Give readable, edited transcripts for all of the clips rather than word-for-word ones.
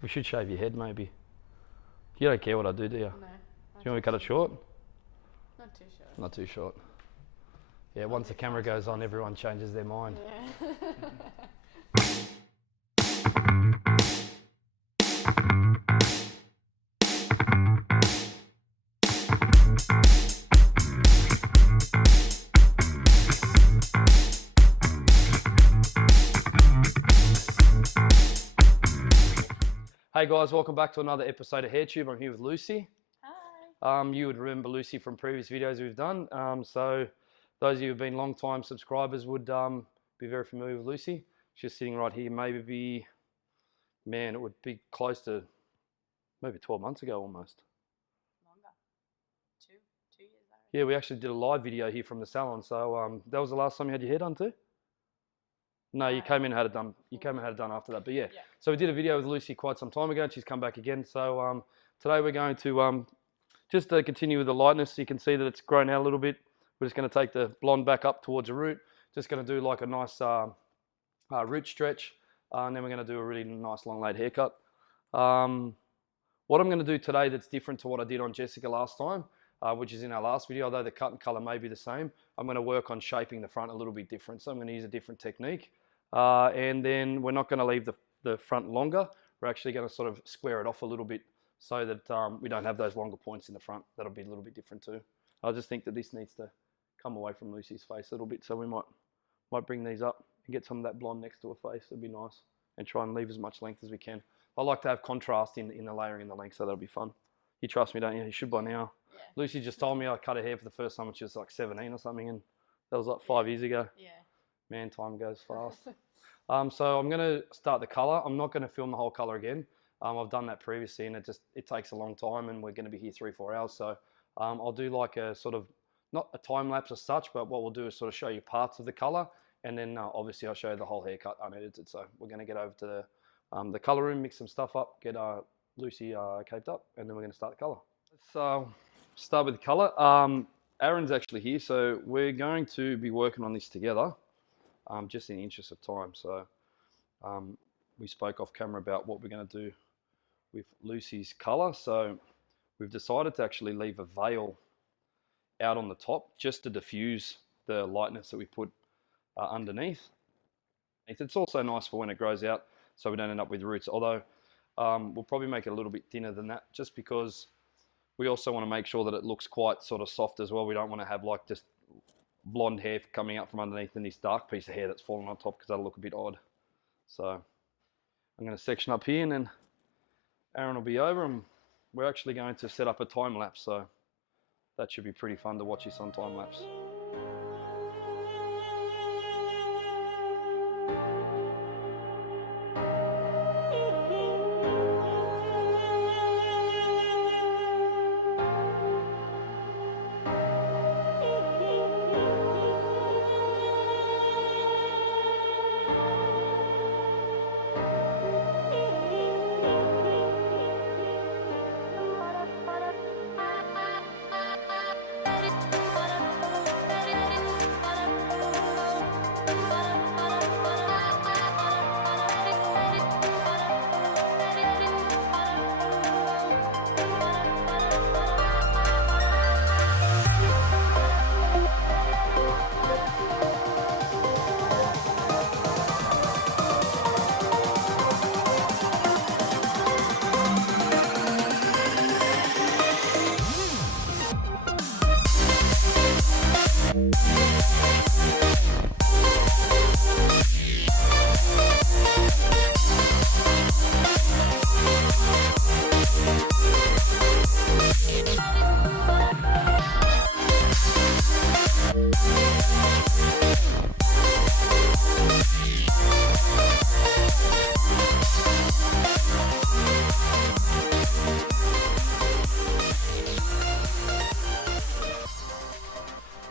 We should shave your head maybe. You don't care what I do, do you? No. Do you want me to cut it short? Not too short. Not too short. Yeah, once the camera goes on, everyone changes their mind. Yeah. Hey guys, welcome back to another episode of HairTube. I'm here with Lucy. Hi. You would remember Lucy from previous videos we've done. So those of you who've been long-time subscribers would be very familiar with Lucy. She's sitting right here. Maybe it would be close to maybe 12 months ago almost. Longer. Two years ago. Yeah, we actually did a live video here from the salon. So that was the last time you had your hair done too? No, you came in and had it done. You came and had it done after that. But yeah, so we did a video with Lucy quite some time ago, and she's come back again. So today we're going to just continue with the lightness. You can see that it's grown out a little bit. We're just going to take the blonde back up towards the root. Just going to do like a nice root stretch, and then we're going to do a really nice long laid haircut. What I'm going to do today that's different to what I did on Jessica last time, which is in our last video, although the cut and color may be the same, I'm going to work on shaping the front a little bit different. So I'm going to use a different technique. And then we're not going to leave the front longer. We're actually going to sort of square it off a little bit so that we don't have those longer points in the front. That'll be a little bit different too. I just think that this needs to come away from Lucy's face a little bit, so we might bring these up and get some of that blonde next to her face. It'd be nice, and try and leave as much length as we can. I like to have contrast in the layering and the length, so that'll be fun. You trust me, don't you? You should by now. Yeah. Lucy just told me I cut her hair for the first time when she was like 17 or something, and that was like 5 years ago. Yeah. Man, time goes fast. So I'm going to start the color. I'm not going to film the whole color again. I've done that previously, and it takes a long time, and we're going to be here 3-4 hours. So I'll do like a sort of, not a time lapse as such, but what we'll do is sort of show you parts of the color, and then obviously I'll show you the whole haircut unedited. So we're going to get over to the color room, mix some stuff up, get Lucy caped up, and then we're going to start the color. Let's start with the color. Aaron's actually here, so we're going to be working on this together. Just in the interest of time. So we spoke off camera about what we're going to do with Lucy's color. So we've decided to actually leave a veil out on the top just to diffuse the lightness that we put underneath. It's also nice for when it grows out so we don't end up with roots, although we'll probably make it a little bit thinner than that just because we also want to make sure that it looks quite sort of soft as well. We don't want to have like just blonde hair coming out from underneath and this dark piece of hair that's falling on top, because that'll look a bit odd. So I'm going to section up here, and then Aaron will be over, and we're actually going to set up a time lapse, so that should be pretty fun to watch this on time lapse.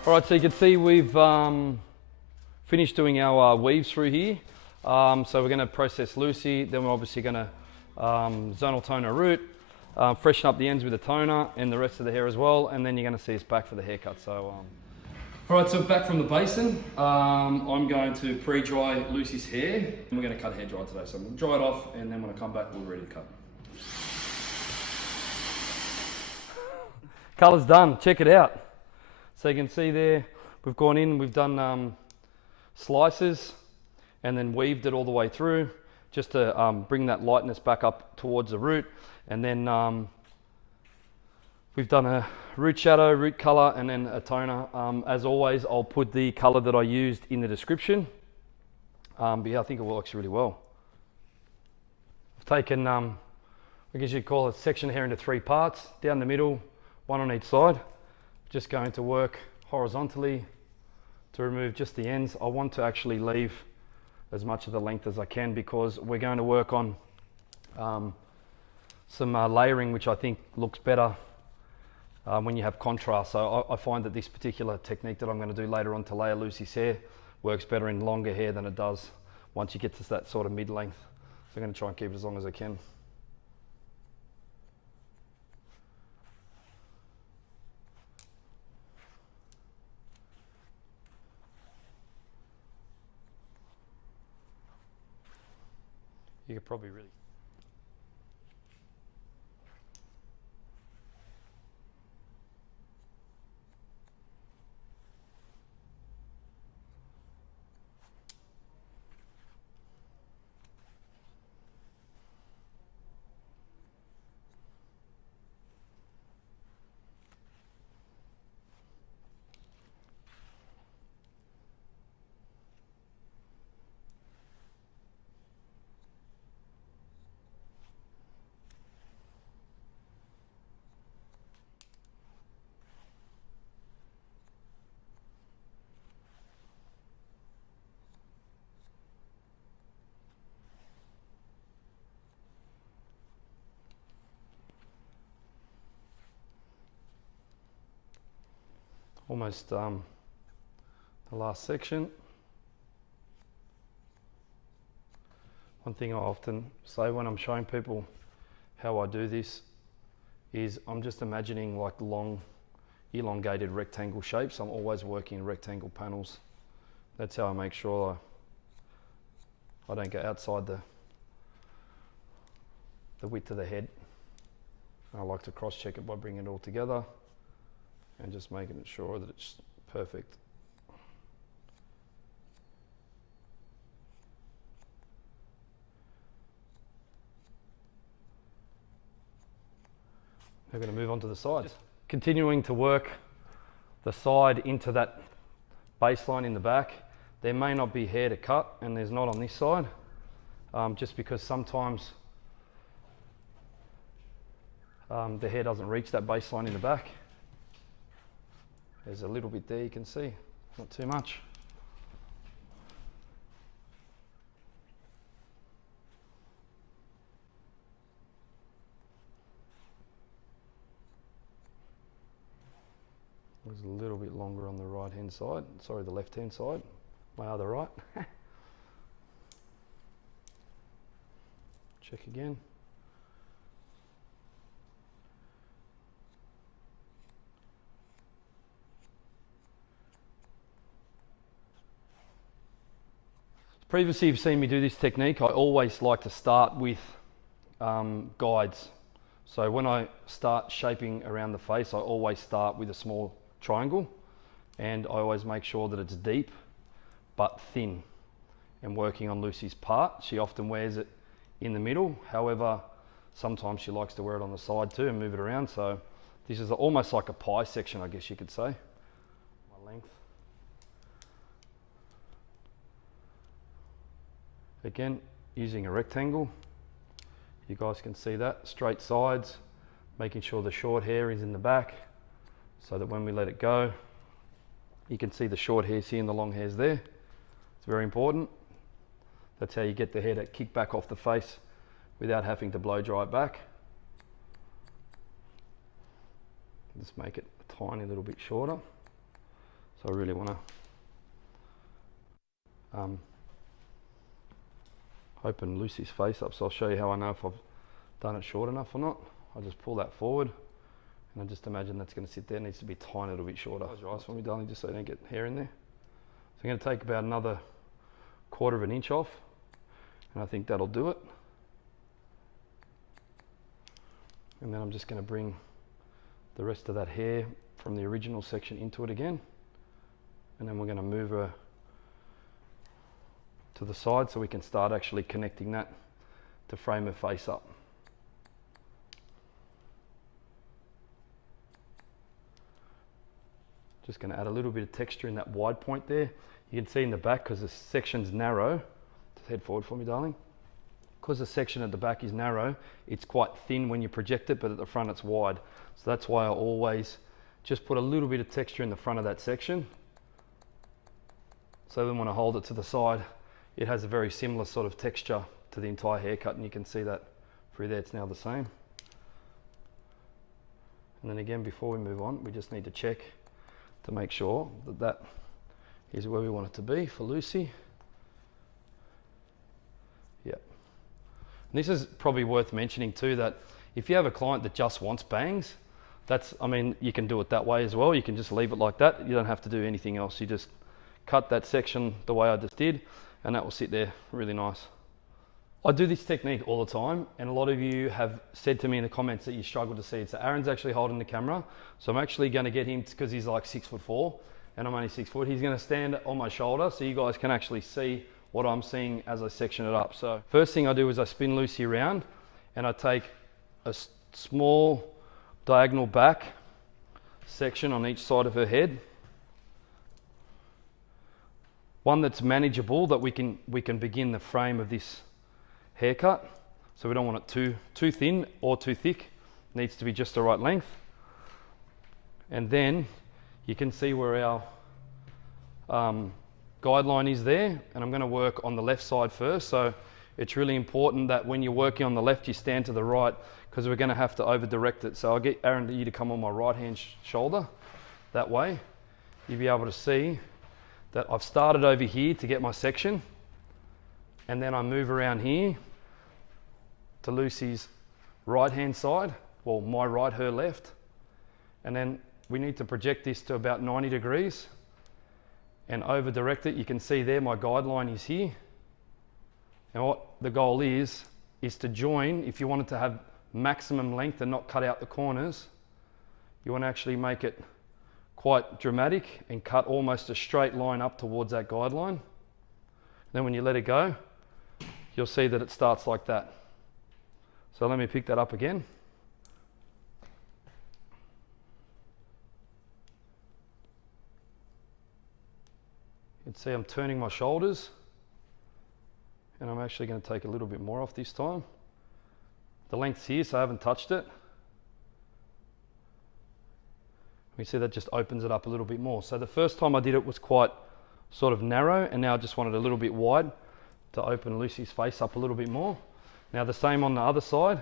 All right, so you can see we've finished doing our weaves through here. So we're going to process Lucy, then we're obviously going to zonal tone her root, freshen up the ends with a toner and the rest of the hair as well, and then you're going to see us back for the haircut. So Alright, so back from the basin, I'm going to pre-dry Lucy's hair. And we're going to cut hair dry today, so I'm going to dry it off and then when I come back we're ready to cut. Colour's done, check it out. So you can see there, we've gone in, we've done slices and then weaved it all the way through just to bring that lightness back up towards the root. And then we've done a root shadow, root colour, and then a toner. As always, I'll put the colour that I used in the description. But yeah, I think it works really well. I've taken, I guess you'd call it section hair into 3 parts, down the middle, 1 on each side. Just going to work horizontally to remove just the ends. I want to actually leave as much of the length as I can because we're going to work on some layering, which I think looks better when you have contrast. So I find that this particular technique that I'm going to do later on to layer Lucy's hair works better in longer hair than it does once you get to that sort of mid-length. So I'm going to try and keep it as long as I can. You could probably really... Almost the last section. One thing I often say when I'm showing people how I do this is I'm just imagining like long elongated rectangle shapes. I'm always working in rectangle panels. That's how I make sure I don't go outside the width of the head. I like to cross check it by bringing it all together and just making sure that it's perfect. We're going to move on to the sides. Continuing to work the side into that baseline in the back. There may not be hair to cut, and there's not on this side, just because sometimes the hair doesn't reach that baseline in the back. There's a little bit there you can see, not too much. It was a little bit longer on the right hand side, sorry, the left hand side, my other right. Check again. Previously you've seen me do this technique. I always like to start with guides. So when I start shaping around the face, I always start with a small triangle, and I always make sure that it's deep but thin. And working on Lucy's part, she often wears it in the middle. However, sometimes she likes to wear it on the side too and move it around. So this is almost like a pie section, I guess you could say. My length. Again, using a rectangle, you guys can see that, straight sides, making sure the short hair is in the back so that when we let it go, you can see the short hairs here and the long hairs there. It's very important. That's how you get the hair to kick back off the face without having to blow dry it back. Just make it a tiny little bit shorter. So I really want to open Lucy's face up, so I'll show you how I know if I've done it short enough or not. I just pull that forward And I just imagine that's going to sit there. It needs to be a tiny little bit shorter. Close your eyes for me, darling, just so you don't get hair in there. So I'm going to take about another 1/4 of an inch off, and I think that'll do it. And then I'm just going to bring the rest of that hair from the original section into it again. And then we're going to move her to the side so we can start actually connecting that to frame her face up. Just going to add a little bit of texture in that wide point there. You can see in the back, because the section's narrow, just head forward for me, darling. Because the section at the back is narrow, it's quite thin when you project it, but at the front it's wide. So that's why I always just put a little bit of texture in the front of that section. So then when I hold it to the side, it has a very similar sort of texture to the entire haircut, and you can see that through there, it's now the same. And then again, before we move on, we just need to check to make sure that that is where we want it to be for Lucy. Yeah. And this is probably worth mentioning too, that if you have a client that just wants bangs, I mean, you can do it that way as well. You can just leave it like that. You don't have to do anything else. You just cut that section the way I just did, and that will sit there really nice. I do this technique all the time, and a lot of you have said to me in the comments that you struggle to see it. So Aaron's actually holding the camera, so I'm actually going to get him, because he's like 6'4", and I'm only 6 foot. He's going to stand on my shoulder so you guys can actually see what I'm seeing as I section it up. So first thing I do is I spin Lucy around, and I take a small diagonal back section on each side of her head. One that's manageable, that we can begin the frame of this haircut. So we don't want it too thin or too thick. It needs to be just the right length. And then you can see where our guideline is there, and I'm going to work on the left side first. So it's really important that when you're working on the left, you stand to the right, because we're going to have to over direct it. So I'll get Aaron, you to come on my right hand shoulder. That way you'll be able to see that I've started over here to get my section, and then I move around here to Lucy's right hand side, well, my right, her left, and then we need to project this to about 90 degrees and over direct it. You can see there my guideline is here, and what the goal is to join. If you wanted to have maximum length and not cut out the corners, you want to actually make it quite dramatic and cut almost a straight line up towards that guideline. Then when you let it go, you'll see that it starts like that. So let me pick that up again. You can see I'm turning my shoulders, and I'm actually going to take a little bit more off this time. The length's here, so I haven't touched it. You see that just opens it up a little bit more. So the first time I did it was quite sort of narrow, and now I just want it a little bit wide to open Lucy's face up a little bit more. Now the same on the other side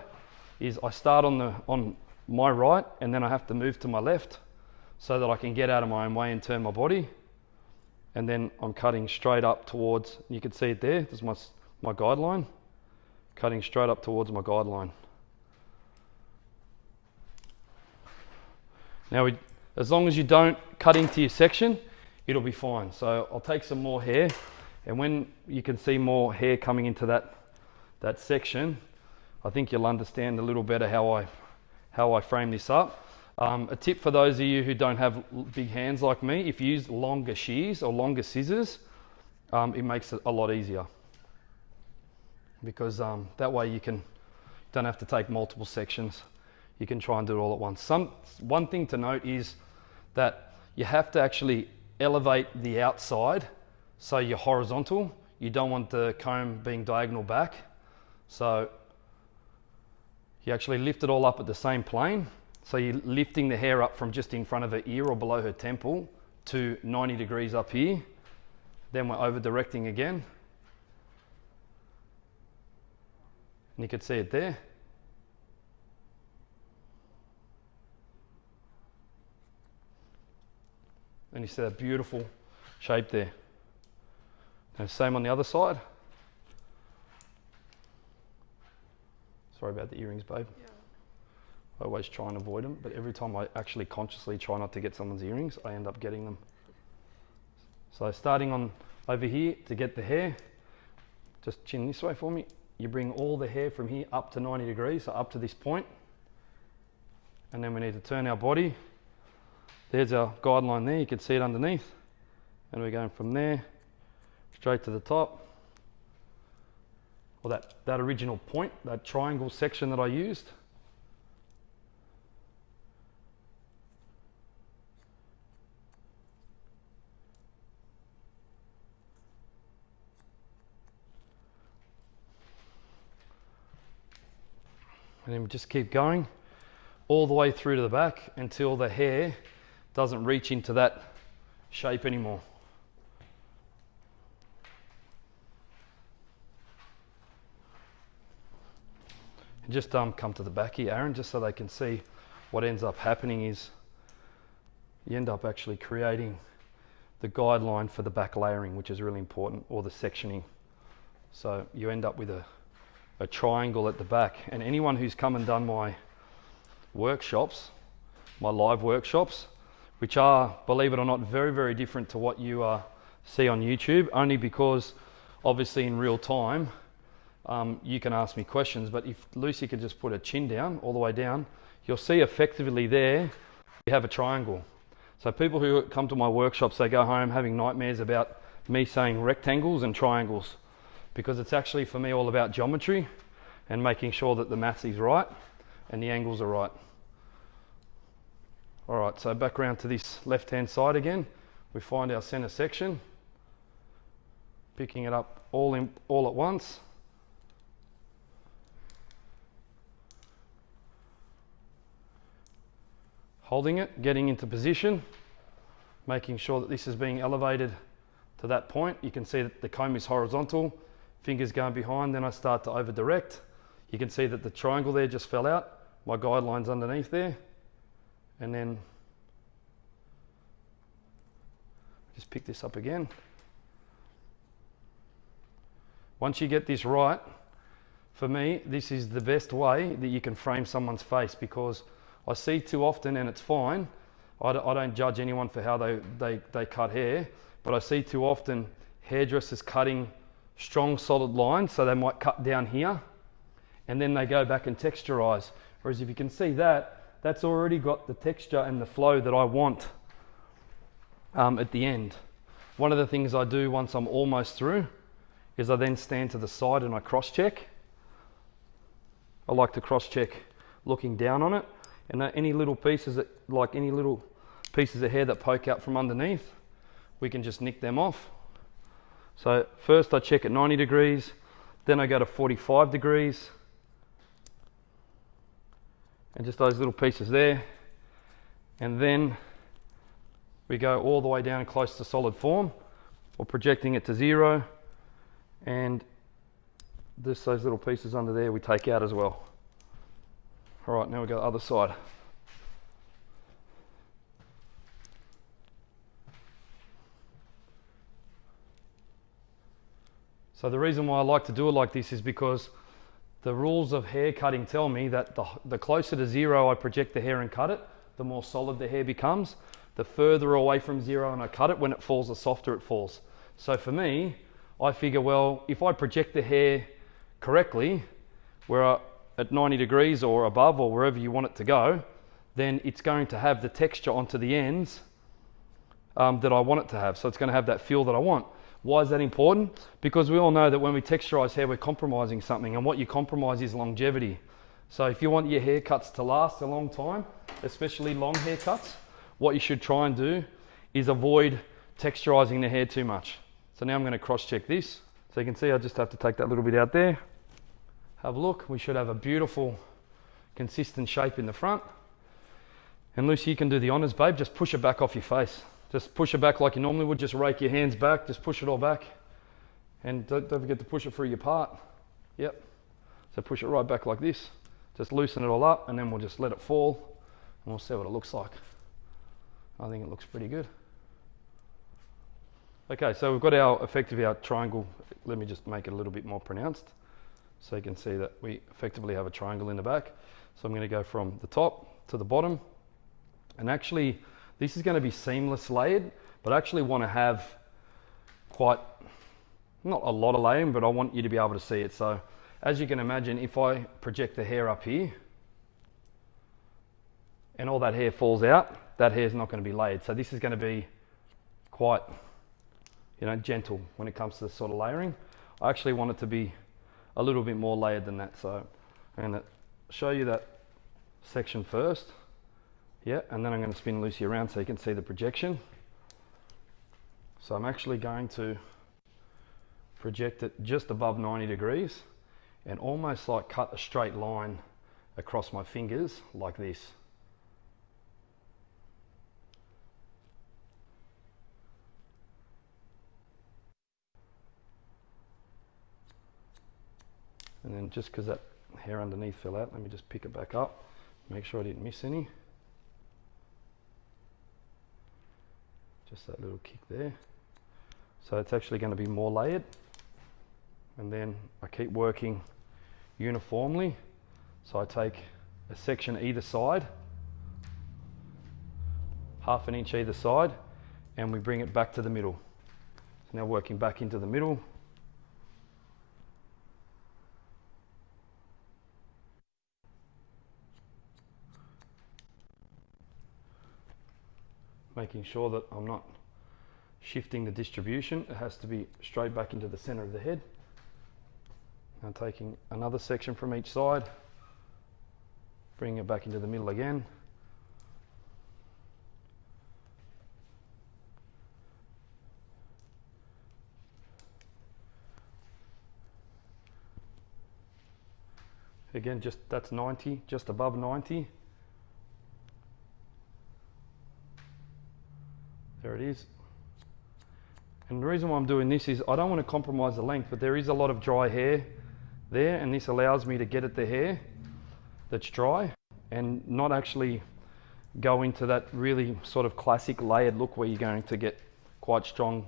is I start on my right, and then I have to move to my left so that I can get out of my own way and turn my body. And then I'm cutting straight up towards, you can see it there, there's my guideline, cutting straight up towards my guideline. Now as long as you don't cut into your section, it'll be fine. So I'll take some more hair, and when you can see more hair coming into that section, I think you'll understand a little better how I frame this up. A tip for those of you who don't have big hands like me, if you use longer shears or longer scissors, it makes it a lot easier, because that way you don't have to take multiple sections. You can try and do it all at once. One thing to note is that you have to actually elevate the outside so you're horizontal. You don't want the comb being diagonal back. So you actually lift it all up at the same plane. So you're lifting the hair up from just in front of her ear or below her temple to 90 degrees up here. Then we're over directing again. And you can see it there. And you see that beautiful shape there. And same on the other side. Sorry about the earrings, babe. Yeah. I always try and avoid them, but every time I actually consciously try not to get someone's earrings, I end up getting them. So starting on over here to get the hair, just chin this way for me. You bring all the hair from here up to 90 degrees, so up to this point. And then we need to turn our body. There's our guideline there, you can see it underneath. And we're going from there, straight to the top. Or that original point, that triangle section that I used. And then we just keep going all the way through to the back until the hair doesn't reach into that shape anymore. And just come to the back here, Aaron, just so they can see what ends up happening is you end up actually creating the guideline for the back layering, which is really important, or the sectioning. So you end up with a triangle at the back, and anyone who's come and done my workshops, my live workshops, which are, believe it or not, very, very different to what you see on YouTube, only because obviously in real time you can ask me questions, but if Lucy could just put her chin down, all the way down, you'll see effectively there you have a triangle. So people who come to my workshops, they go home having nightmares about me saying rectangles and triangles, because it's actually for me all about geometry and making sure that the maths is right and the angles are right. All right, so back around to this left-hand side again. We find our center section, picking it up all at once. Holding it, getting into position, making sure that this is being elevated to that point. You can see that the comb is horizontal, fingers going behind, then I start to over direct. You can see that the triangle there just fell out. My guideline's underneath there. And then just pick this up again. Once you get this right, for me, this is the best way that you can frame someone's face, because I see too often, and it's fine, I don't judge anyone for how they cut hair, but I see too often hairdressers cutting strong solid lines, so they might cut down here and then they go back and texturize. Whereas if you can see that, that's already got the texture and the flow that I want at the end. One of the things I do once I'm almost through is I then stand to the side and I cross check. I like to cross check looking down on it, and any little pieces that, like any little pieces of hair that poke out from underneath, we can just nick them off. So first I check at 90 degrees, then I go to 45 degrees, and just those little pieces there, and then we go all the way down close to solid form, or projecting it to 0, and those little pieces under there we take out as well. All right, now we go to the other side. So the reason why I like to do it like this is because the rules of hair cutting tell me that the closer to 0 I project the hair and cut it, the more solid the hair becomes. The further away from 0 and I cut it, when it falls, the softer it falls. So for me, I figure, well, if I project the hair correctly, where at 90 degrees or above, or wherever you want it to go, then it's going to have the texture onto the ends that I want it to have. So it's going to have that feel that I want. Why is that important? Because we all know that when we texturize hair, we're compromising something, and what you compromise is longevity. So if you want your haircuts to last a long time, especially long haircuts, what you should try and do is avoid texturizing the hair too much. So now I'm going to cross check this. So you can see I just have to take that little bit out there. Have a look. We should have a beautiful, consistent shape in the front. And Lucy, you can do the honors, babe. Just push it back off your face. Just push it back like you normally would. Just rake your hands back. Just push it all back. And don't forget to push it through your part. Yep. So push it right back like this. Just loosen it all up, and then we'll just let it fall, and we'll see what it looks like. I think it looks pretty good. Okay, so we've got effectively our triangle. Let me just make it a little bit more pronounced so you can see that we effectively have a triangle in the back. So I'm going to go from the top to the bottom, and actually this is going to be seamless layered, but I actually want to have quite, not a lot of layering, but I want you to be able to see it. So as you can imagine, if I project the hair up here and all that hair falls out, that hair is not going to be layered. So this is going to be quite, you know, gentle when it comes to sort of layering. I actually want it to be a little bit more layered than that. So I'm going to show you that section first. Yeah, and then I'm going to spin Lucy around so you can see the projection. So I'm actually going to project it just above 90 degrees and almost like cut a straight line across my fingers like this. And then just because that hair underneath fell out, let me just pick it back up, make sure I didn't miss any. Just that little kick there. So it's actually going to be more layered. And then I keep working uniformly. So I take a section either side, half an inch either side, and we bring it back to the middle. So now working back into the middle. Making sure that I'm not shifting the distribution. It has to be straight back into the center of the head. Now taking another section from each side, bringing it back into the middle again. Again, just that's 90, just above 90. There it is. And the reason why I'm doing this is I don't want to compromise the length, but there is a lot of dry hair there, and this allows me to get at the hair that's dry and not actually go into that really sort of classic layered look where you're going to get quite strong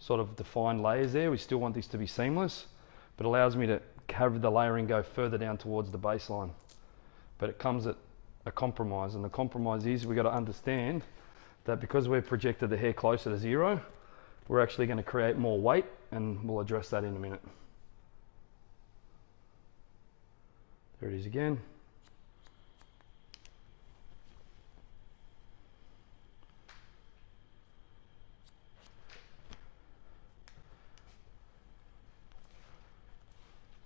sort of defined layers there. We still want this to be seamless, but it allows me to have the layering go further down towards the baseline. But it comes at a compromise, and the compromise is we've got to understand that because we've projected the hair closer to zero, we're actually going to create more weight, and we'll address that in a minute. There it is again.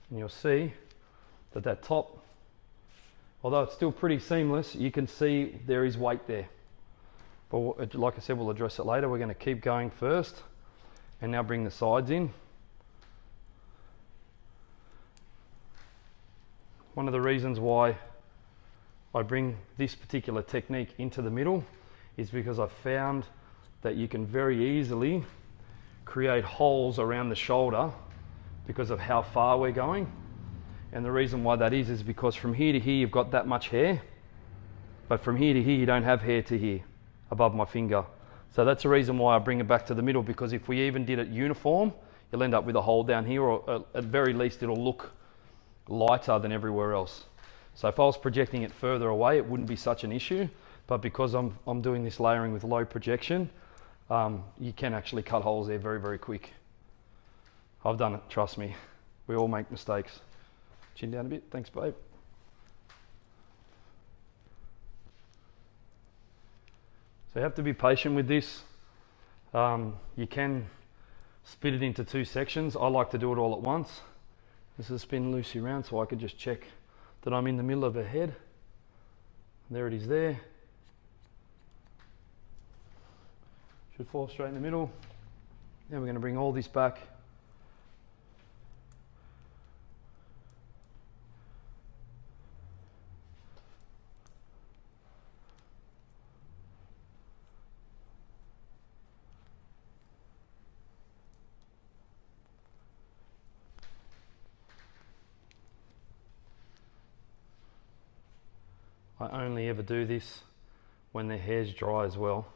And you'll see that that top, although it's still pretty seamless, you can see there is weight there. But like I said, we'll address it later. We're going to keep going first and now bring the sides in. One of the reasons why I bring this particular technique into the middle is because I've found that you can very easily create holes around the shoulder because of how far we're going. And the reason why that is because from here to here you've got that much hair, but from here to here you don't have hair to here above my finger. So that's the reason why I bring it back to the middle, because if we even did it uniform, you'll end up with a hole down here, or at very least it'll look lighter than everywhere else. So if I was projecting it further away, it wouldn't be such an issue, but because I'm doing this layering with low projection, you can actually cut holes there very, very quick. I've done it, trust me. We all make mistakes. Chin down a bit, thanks babe. So you have to be patient with this. You can split it into two sections. I like to do it all at once. This is spin Lucy around so I can just check that I'm in the middle of her head. There it is there. Should fall straight in the middle. Then we're going to bring all this back. I only ever do this when the hair's dry as well.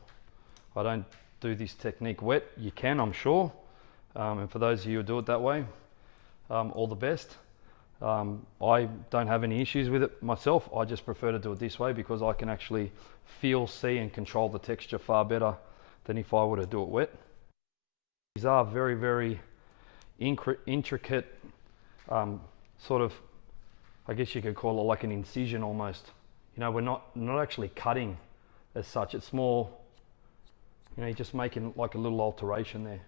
I don't do this technique wet. You can, I'm sure. And for those of you who do it that way, all the best. I don't have any issues with it myself. I just prefer to do it this way because I can actually feel, see and control the texture far better than if I were to do it wet. These are very, very intricate, sort of, I guess you could call it like an incision almost. You know, we're not actually cutting as such. It's more, you know, you're just making like a little alteration there.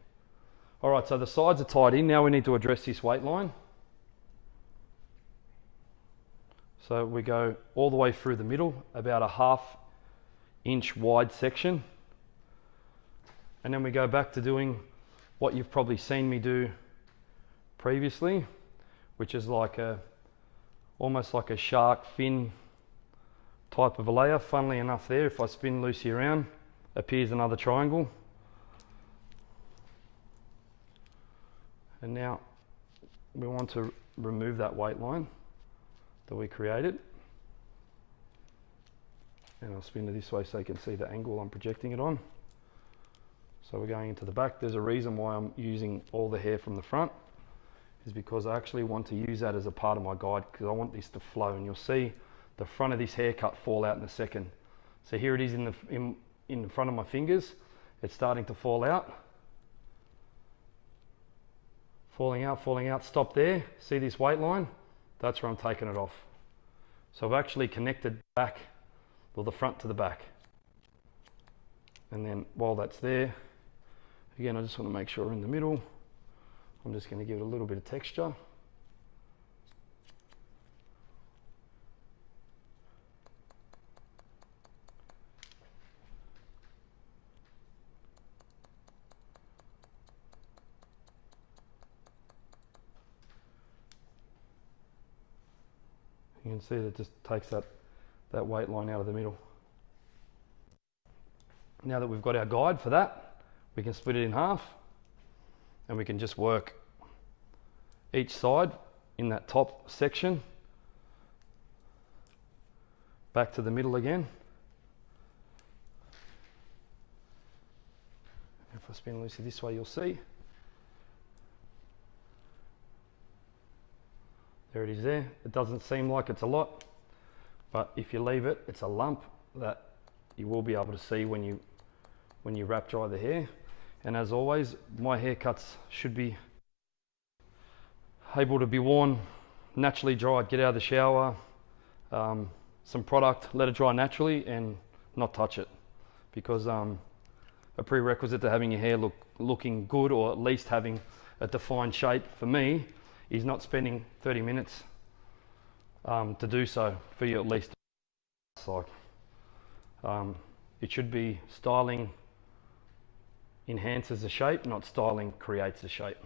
All right, so the sides are tied in. Now we need to address this weight line. So we go all the way through the middle, about a 1/2 inch wide section. And then we go back to doing what you've probably seen me do previously, which is like almost like a shark fin type of a layer. Funnily enough there, if I spin Lucy around, appears another triangle. And now we want to remove that weight line that we created. And I'll spin it this way so you can see the angle I'm projecting it on. So we're going into the back. There's a reason why I'm using all the hair from the front, is because I actually want to use that as a part of my guide, because I want this to flow, and you'll see the front of this haircut fall out in a second. So here it is in the front of my fingers. It's starting to fall out. Falling out, stop there. See this weight line? That's where I'm taking it off. So I've actually connected back, or the front to the back. And then while that's there, again, I just want to make sure we're in the middle. I'm just going to give it a little bit of texture. You can see that it just takes that weight line out of the middle. Now that we've got our guide for that, we can split it in half, and we can just work each side in that top section back to the middle again. If I spin Lucy this way, you'll see. There it is there. It doesn't seem like it's a lot, but if you leave it, it's a lump that you will be able to see when you wrap dry the hair. And as always, my haircuts should be able to be worn naturally dried. Get out of the shower, some product, let it dry naturally and not touch it, because a prerequisite to having your hair looking good, or at least having a defined shape for me, is not spending 30 minutes to do so for you at least. It should be styling enhances the shape, not styling creates the shape.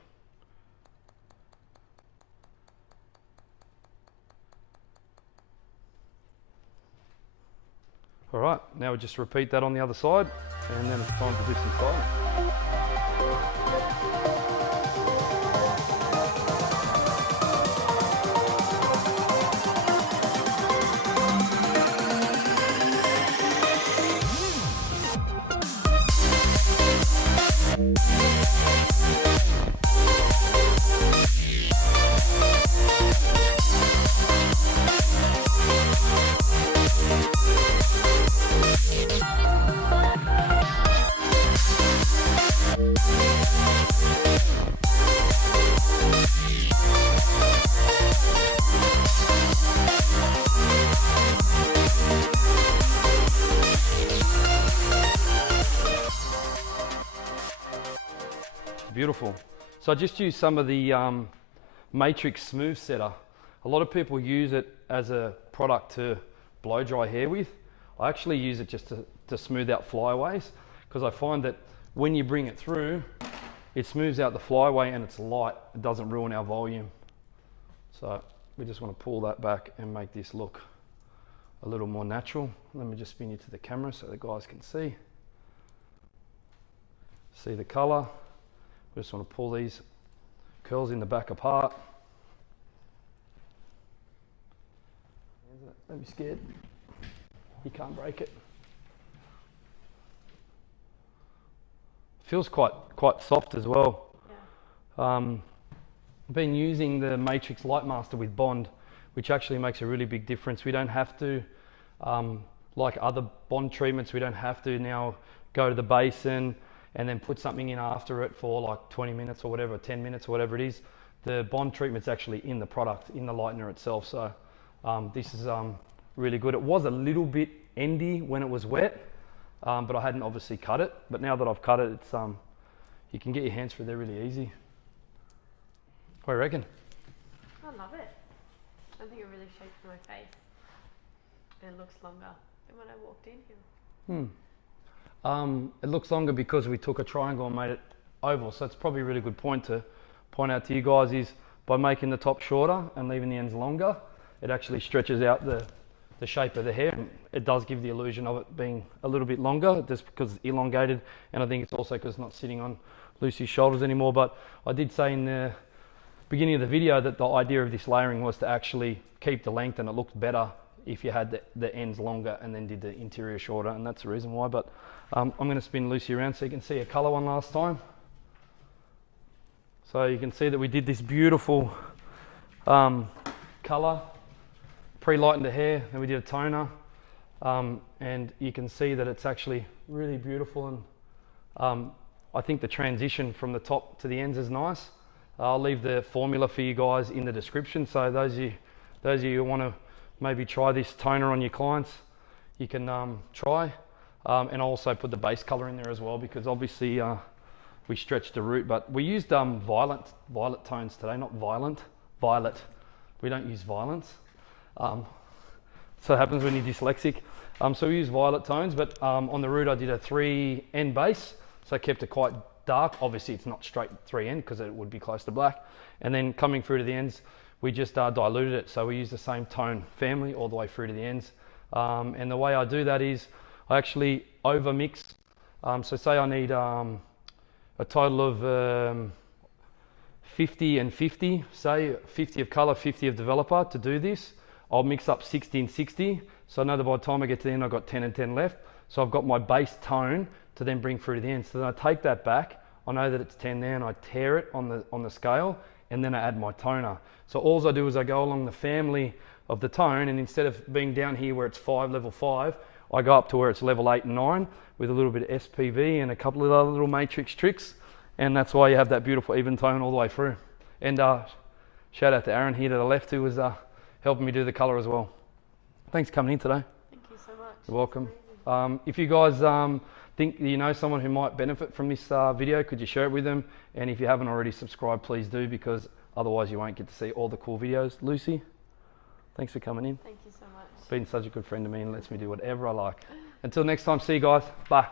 All right, now we just repeat that on the other side, and then it's time to do some styling. Beautiful. So I just used some of the Matrix Smooth Setter. A lot of people use it as a product to blow dry hair with. I actually use it just to smooth out flyaways, because I find that when you bring it through, it smooths out the flyaway and it's light. It doesn't ruin our volume. So we just want to pull that back and make this look a little more natural. Let me just spin you to the camera so the guys can see. See the color. We just want to pull these curls in the back apart. Don't be scared. You can't break it. Feels quite soft as well. Yeah. I've been using the Matrix Lightmaster with Bond, which actually makes a really big difference. We don't have to, like other Bond treatments, we don't have to now go to the basin and then put something in after it for like 20 minutes or whatever, 10 minutes or whatever it is. The Bond treatment's actually in the product, in the lightener itself. So this is really good. It was a little bit endy when it was wet, but I hadn't obviously cut it. But now that I've cut it, it's you can get your hands through there really easy. What do you reckon? I love it. I think it really shapes my face. And it looks longer than when I walked in here. It looks longer because we took a triangle and made it oval. So it's probably a really good point to point out to you guys is by making the top shorter and leaving the ends longer, it actually stretches out the shape of the hair. And it does give the illusion of it being a little bit longer just because it's elongated. And I think it's also because it's not sitting on Lucy's shoulders anymore. But I did say in the beginning of the video that the idea of this layering was to actually keep the length, and it looked better if you had the ends longer and then did the interior shorter, and that's the reason why. But I'm going to spin Lucy around so you can see a colour one last time. So you can see that we did this beautiful colour, pre-lightened the hair, then we did a toner, and you can see that it's actually really beautiful, and I think the transition from the top to the ends is nice. I'll leave the formula for you guys in the description, so those of you who want to maybe try this toner on your clients, you can try. And I'll also put the base color in there as well, because obviously we stretched the root, but we used violet tones today, not violent, violet. We don't use violence. So it happens when you're dyslexic. So we use violet tones, but on the root I did a 3N base, so I kept it quite dark. Obviously it's not straight 3N because it would be close to black. And then coming through to the ends, we just diluted it. So we use the same tone family all the way through to the ends. And the way I do that is I actually over mix. So say I need a total of 50 and 50, say 50 of color, 50 of developer to do this. I'll mix up 60 and 60. So I know that by the time I get to the end, I've got 10 and 10 left. So I've got my base tone to then bring through to the end. So then I take that back. I know that it's 10 there, and I tear it on the scale, and then I add my toner. So all I do is I go along the family of the tone, and instead of being down here where it's level 5, I go up to where it's level 8 and 9 with a little bit of SPV and a couple of other little matrix tricks, and that's why you have that beautiful even tone all the way through. And shout out to Aaron here to the left, who was helping me do the color as well. Thanks for coming in today. Thank you so much. You're welcome. If you guys think you know someone who might benefit from this video, could you share it with them? And if you haven't already subscribed, please do, because otherwise you won't get to see all the cool videos. Lucy, thanks for coming in. Thank you so much. Been such a good friend to me and lets me do whatever I like. Until next time, see you guys. Bye.